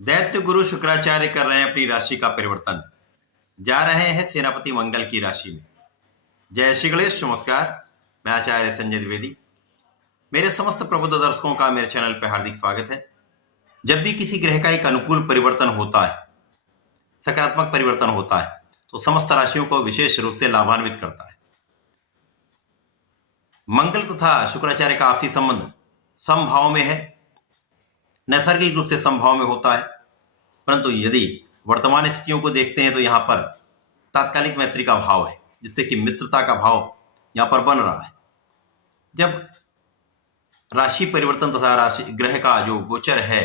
दैत्य गुरु शुक्राचार्य कर रहे हैं अपनी राशि का परिवर्तन। जा रहे हैं सेनापति मंगल की राशि में। जय श्री गणेश, नमस्कार। मैं आचार्य संजय द्विवेदी। मेरे समस्त प्रबुद्ध दर्शकों का मेरे चैनल पर हार्दिक स्वागत है। जब भी किसी ग्रह का एक अनुकूल परिवर्तन होता है, सकारात्मक परिवर्तन होता है, तो समस्त राशियों को विशेष रूप से लाभान्वित करता है। मंगल तथा शुक्राचार्य का आपसी संबंध समभाव में है, नैसर्गिक रूप से समभाव में होता है, परंतु यदि वर्तमान स्थितियों को देखते हैं तो यहाँ पर तात्कालिक मैत्री का भाव है, जिससे कि मित्रता का भाव यहाँ पर बन रहा है। जब राशि परिवर्तन तथा राशि ग्रह का जो गोचर है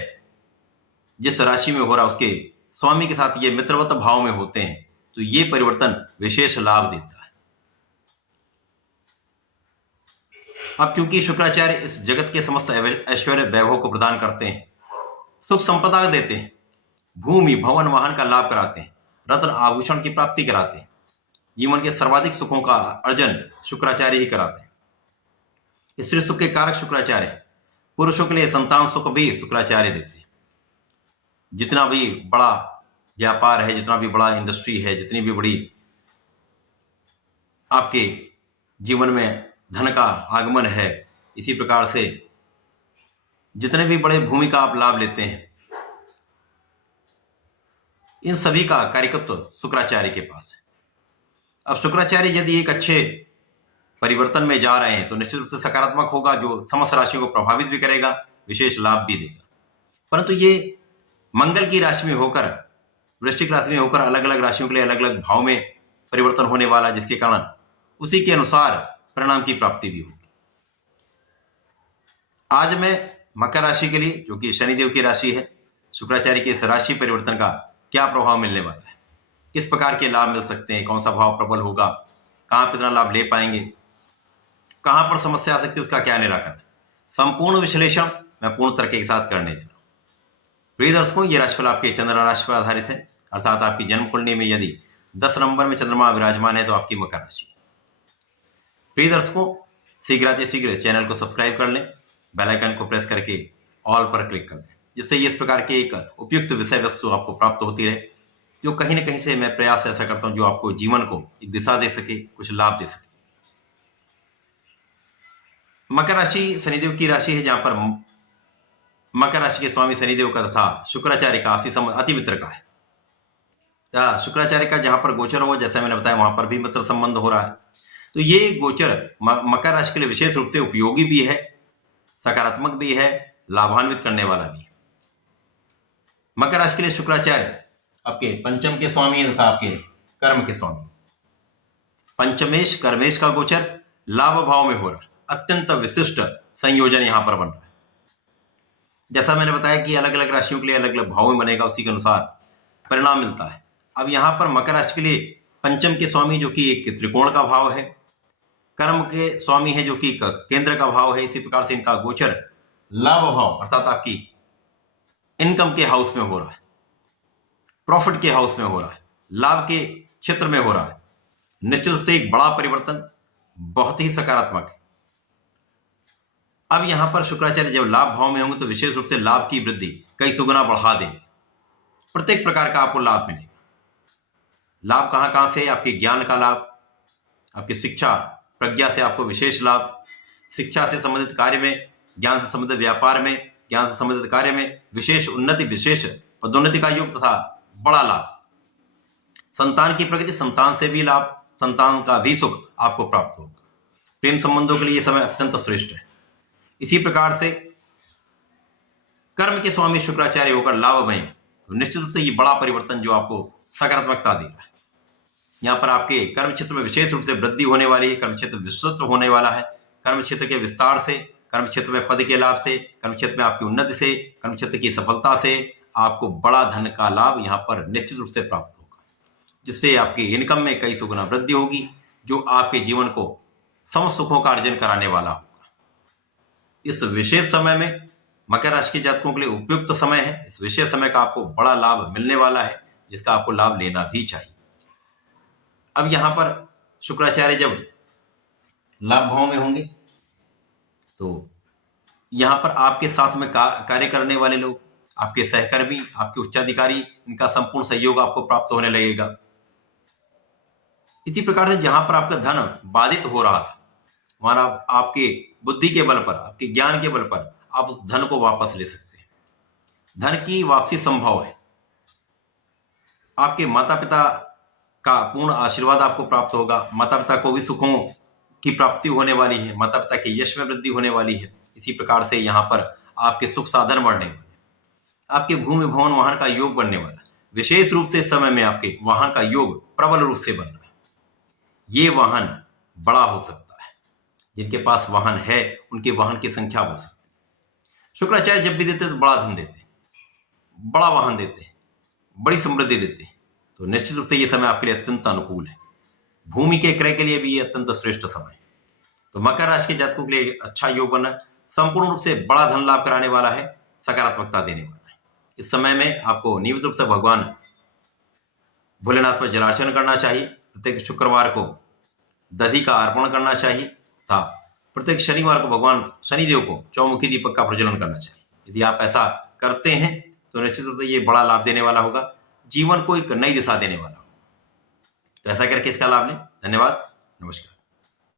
जिस राशि में हो रहा है उसके स्वामी के साथ ये मित्रवत भाव में होते हैं, तो ये परिवर्तन विशेष लाभ देता है। अब चूंकि शुक्राचार्य इस जगत के समस्त ऐश्वर्य वैभव को प्रदान करते हैं, सुख संपदा देते हैं, भूमि भवन वाहन का लाभ कराते हैं, रत्न आभूषण की प्राप्ति कराते हैं, जीवन के सर्वाधिक सुखों का अर्जन शुक्राचार्य ही कराते हैं। स्त्री सुख के कारक शुक्राचार्य, पुरुषों के लिए संतान सुख भी शुक्राचार्य देते हैं। जितना भी बड़ा व्यापार है, जितना भी बड़ा इंडस्ट्री है, जितनी भी बड़ी आपके जीवन में धन का आगमन है, इसी प्रकार से जितने भी बड़े भूमि का आप लाभ लेते हैं, इन सभी का कारिकत्व शुक्राचार्य के पास है। अब शुक्राचार्य यदि एक अच्छे परिवर्तन में जा रहे हैं तो निश्चित रूप से सकारात्मक होगा, जो समस्त राशियों को प्रभावित भी करेगा, विशेष लाभ भी देगा। परंतु ये मंगल की राशि में होकर, वृश्चिक राशि में होकर अलग अलग राशियों के लिए अलग अलग भाव में परिवर्तन होने वाला, जिसके कारण उसी के अनुसार परिणाम की प्राप्ति भी होगी। आज मैं मकर राशि के लिए, जो कि शनिदेव की राशि है, शुक्राचार्य के इस राशि परिवर्तन का क्या प्रभाव मिलने वाला है, किस प्रकार के लाभ मिल सकते हैं, कौन सा भाव प्रबल होगा, कहां पर इतना लाभ ले पाएंगे, कहां पर समस्या आ सकती है, उसका क्या निराकरण, संपूर्ण विश्लेषण मैं पूर्ण तरीके के साथ करने जा रहा हूं। प्रिय दर्शकों, ये राशिफल आपके चंद्र राशि पर आधारित है, अर्थात आपकी जन्म कुंडली में यदि 10 नंबर में चंद्रमा विराजमान है तो आपकी मकर राशि। प्रिय दर्शकों, शीघ्र चैनल को सब्सक्राइब कर लें, बेल आइकन को प्रेस करके ऑल पर क्लिक कर दें, जिससे इस प्रकार के एक उपयुक्त विषय वस्तु आपको प्राप्त होती रहे, जो कहीं ना कहीं से मैं प्रयास ऐसा करता हूं जो आपको जीवन को एक दिशा दे सके, कुछ लाभ दे सके। मकर राशि शनिदेव की राशि है, जहां पर मकर राशि के स्वामी शनिदेव का तथा शुक्राचार्य का आपसी संबंध अति मित्र का है। शुक्राचार्य का जहां पर गोचर हो, जैसा मैंने बताया, वहां पर भी मित्र संबंध हो रहा है। तो ये गोचर मकर राशि के लिए विशेष रूप से उपयोगी भी है, सकारात्मक भी है, लाभान्वित करने वाला भी है। मकर राशि के लिए शुक्राचार्य आपके पंचम के स्वामी तथा आपके कर्म के स्वामी। पंचमेश कर्मेश का गोचर लाभ भाव में हो रहा है। अत्यंत विशिष्ट संयोजन यहां पर बन रहा है। जैसा मैंने बताया कि अलग अलग राशियों के लिए अलग अलग भाव में बनेगा, उसी के अनुसार परिणाम मिलता है। अब यहां पर मकर राशि के लिए पंचम के स्वामी जो कि एक त्रिकोण का भाव है, कर्म के स्वामी है जो कि केंद्र का भाव है, इसी प्रकार से इनका गोचर लाभ भाव अर्थात आपकी इनकम के हाउस में हो रहा है, प्रॉफिट के हाउस में हो रहा है, लाभ के क्षेत्र में हो रहा है। निश्चित रूप से एक बड़ा परिवर्तन, बहुत ही सकारात्मक है। अब यहां पर शुक्राचार्य जब लाभ भाव में होंगे तो विशेष रूप से लाभ की वृद्धि कई सुगुना बढ़ा देंगे। प्रत्येक प्रकार का आपको लाभ मिलेगा। लाभ कहां कहां से? आपके ज्ञान का लाभ, आपकी शिक्षा प्रज्ञा से आपको विशेष लाभ, शिक्षा से संबंधित कार्य में, ज्ञान से संबंधित व्यापार में, ज्ञान से संबंधित कार्य में विशेष उन्नति, विशेष पदोन्नति का योग तथा बड़ा लाभ। संतान की प्रगति, संतान से भी लाभ, संतान का भी सुख आपको प्राप्त होगा। प्रेम संबंधों के लिए यह समय अत्यंत श्रेष्ठ है। इसी प्रकार से कर्म के स्वामी शुक्राचार्य होकर लाभमय, तो निश्चित रूप से ये बड़ा परिवर्तन जो आपको सकारात्मकता दे रहा है। यहाँ पर आपके कर्म क्षेत्र में विशेष रूप से वृद्धि होने वाली है, कर्म क्षेत्र विस्तृत होने वाला है। कर्म क्षेत्र के विस्तार से, कर्म क्षेत्र में पद के लाभ से, कर्म क्षेत्र में आपकी उन्नति से, कर्म क्षेत्र की सफलता से आपको बड़ा धन का लाभ यहाँ पर निश्चित रूप से प्राप्त होगा, जिससे आपकी इनकम में कई सुगुना वृद्धि होगी, जो आपके जीवन को समस्त सुखों का अर्जन कराने वाला होगा। इस विशेष समय में मकर राशि के जातकों के लिए उपयुक्त समय है। इस विशेष समय का आपको बड़ा लाभ मिलने वाला है, जिसका आपको लाभ लेना भी चाहिए। अब यहां पर शुक्राचार्य जब लाभ भाव में होंगे तो यहां पर आपके साथ में कार्य करने वाले लोग, आपके सहकर्मी, आपके उच्चाधिकारी, इनका संपूर्ण सहयोग आपको प्राप्त होने लगेगा। इसी प्रकार से जहां पर आपका धन बाधित हो रहा था, वहां आपके बुद्धि के बल पर, आपके ज्ञान के बल पर आप उस धन को वापस ले सकते हैं। धन की वापसी संभव है। आपके माता पिता का पूर्ण आशीर्वाद आपको प्राप्त होगा। माता पिता को भी सुखों की प्राप्ति होने वाली है। माता पिता के यश में वृद्धि होने वाली है। इसी प्रकार से यहाँ पर आपके सुख साधन बढ़ने वाले, आपके भूमि भवन वाहन का योग बनने वाला। विशेष रूप से इस समय में आपके वाहन का योग प्रबल रूप से बन रहा है। ये वाहन बड़ा हो सकता है। जिनके पास वाहन है उनके वाहन की संख्या बढ़ सकती है। शुक्राचार्य जब भी देते तो बड़ा धन देते, बड़ा वाहन देते, बड़ी समृद्धि देते, तो निश्चित रूप से ये समय आपके लिए अत्यंत अनुकूल है। भूमि के क्रय के लिए भी ये अत्यंत श्रेष्ठ समय है। तो मकर राशि के जातकों के लिए अच्छा योग बना, संपूर्ण रूप से बड़ा धन लाभ कराने वाला है, सकारात्मकता देने वाला है। इस समय में आपको नियमित रूप से भगवान भोलेनाथ पर जलार्चन करना चाहिए। प्रत्येक शुक्रवार को दधि का अर्पण करना चाहिए तथा प्रत्येक शनिवार को भगवान शनिदेव को चौमुखी दीपक का प्रज्वलन करना चाहिए। यदि आप ऐसा करते हैं तो निश्चित रूप से ये बड़ा लाभ देने वाला होगा, जीवन को एक नई दिशा देने वाला होगा। तो ऐसा करके इसका लाभ लें। धन्यवाद, नमस्कार।